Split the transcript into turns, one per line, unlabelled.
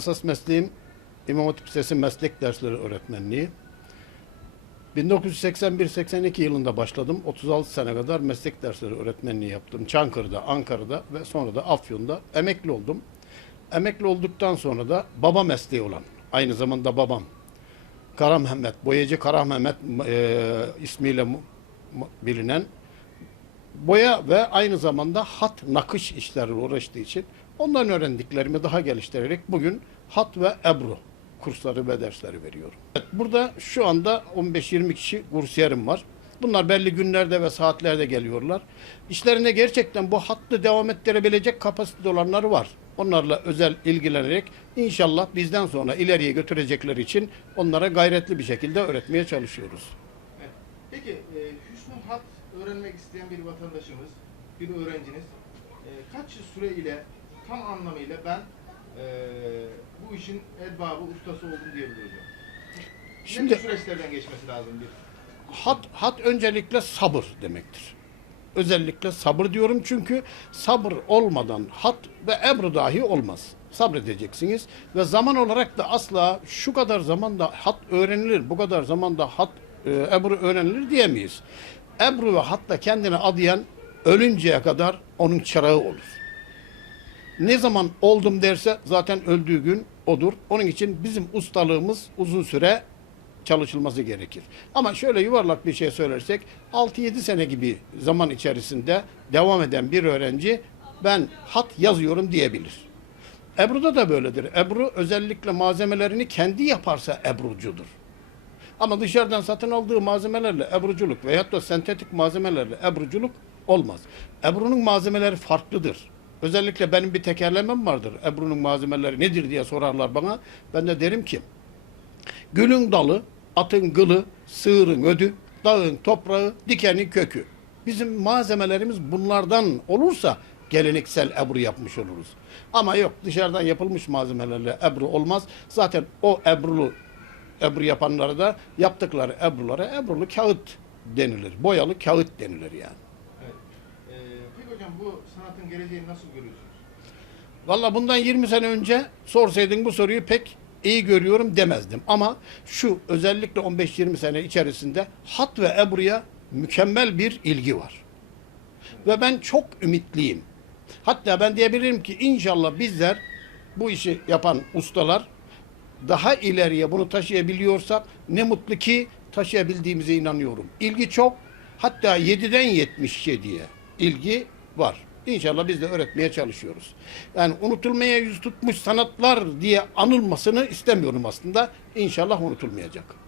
esas mesleğim İmam Hatip Lisesi meslek dersleri öğretmenliği. 1981-82 yılında başladım. 36 sene kadar meslek dersleri öğretmenliği yaptım. Çankırı'da, Ankara'da ve sonra da Afyon'da emekli oldum. Emekli olduktan sonra da baba mesleği olan, aynı zamanda babam, Kara Mehmet, boyacı Kara Mehmet e, ismiyle bilinen boya ve aynı zamanda hat nakış işleriyle uğraştığı için ondan öğrendiklerimi daha geliştirerek bugün hat ve ebru kursları ve dersleri veriyorum. Evet, burada şu anda 15-20 kişi kursiyerim var. Bunlar belli günlerde ve saatlerde geliyorlar. İşlerinde gerçekten bu hattı devam ettirebilecek kapasitede olanlar var. Onlarla özel ilgilenerek inşallah bizden sonra ileriye götürecekleri için onlara gayretli bir şekilde öğretmeye çalışıyoruz.
Evet. Peki e, Hüsnü Hat öğrenmek isteyen bir vatandaşımız, bir öğrenciniz e, kaç süre ile tam anlamıyla ben e, bu işin erbabı, ustası oldum diyebilir hocam?
Şimdi-
ne süreçlerden geçmesi lazım bir?
Hat, hat öncelikle sabır demektir. Özellikle sabır diyorum çünkü sabır olmadan hat ve ebru dahi olmaz. Sabredeceksiniz ve zaman olarak da asla şu kadar zamanda hat öğrenilir, bu kadar zamanda hat e, ebru öğrenilir diyemeyiz. Ebru ve hatta kendini adayan ölünceye kadar onun çırağı olur. Ne zaman oldum derse zaten öldüğü gün odur. Onun için bizim ustalığımız uzun süre çalışılması gerekir. Ama şöyle yuvarlak bir şey söylersek 6-7 sene gibi zaman içerisinde devam eden bir öğrenci ben hat yazıyorum diyebilir. Ebru'da da böyledir. Ebru özellikle malzemelerini kendi yaparsa ebrucudur. Ama dışarıdan satın aldığı malzemelerle ebruculuk veyahut da sentetik malzemelerle ebruculuk olmaz. Ebru'nun malzemeleri farklıdır. Özellikle benim bir tekerlemem vardır. Ebru'nun malzemeleri nedir diye sorarlar bana. Ben de derim ki Gülün dalı, atın gılı, sığırın ödü, dağın toprağı, dikenin kökü. Bizim malzemelerimiz bunlardan olursa geleneksel ebru yapmış oluruz. Ama yok dışarıdan yapılmış malzemelerle ebru olmaz. Zaten o ebrulu ebru yapanlara da yaptıkları ebrulara ebrulu kağıt denilir. Boyalı kağıt denilir yani.
Hocam bu sanatın geleceğini nasıl görüyorsunuz?
Valla bundan 20 sene önce sorsaydın bu soruyu pek iyi görüyorum demezdim. Ama şu özellikle 15-20 sene içerisinde hat ve ebruya mükemmel bir ilgi var. Ve ben çok ümitliyim. Hatta ben diyebilirim ki inşallah bizler bu işi yapan ustalar daha ileriye bunu taşıyabiliyorsak ne mutlu ki taşıyabildiğimize inanıyorum. İlgi çok. Hatta 7'den 77'ye ilgi var. İnşallah biz de öğretmeye çalışıyoruz. Yani unutulmaya yüz tutmuş sanatlar diye anılmasını istemiyorum aslında. İnşallah unutulmayacak.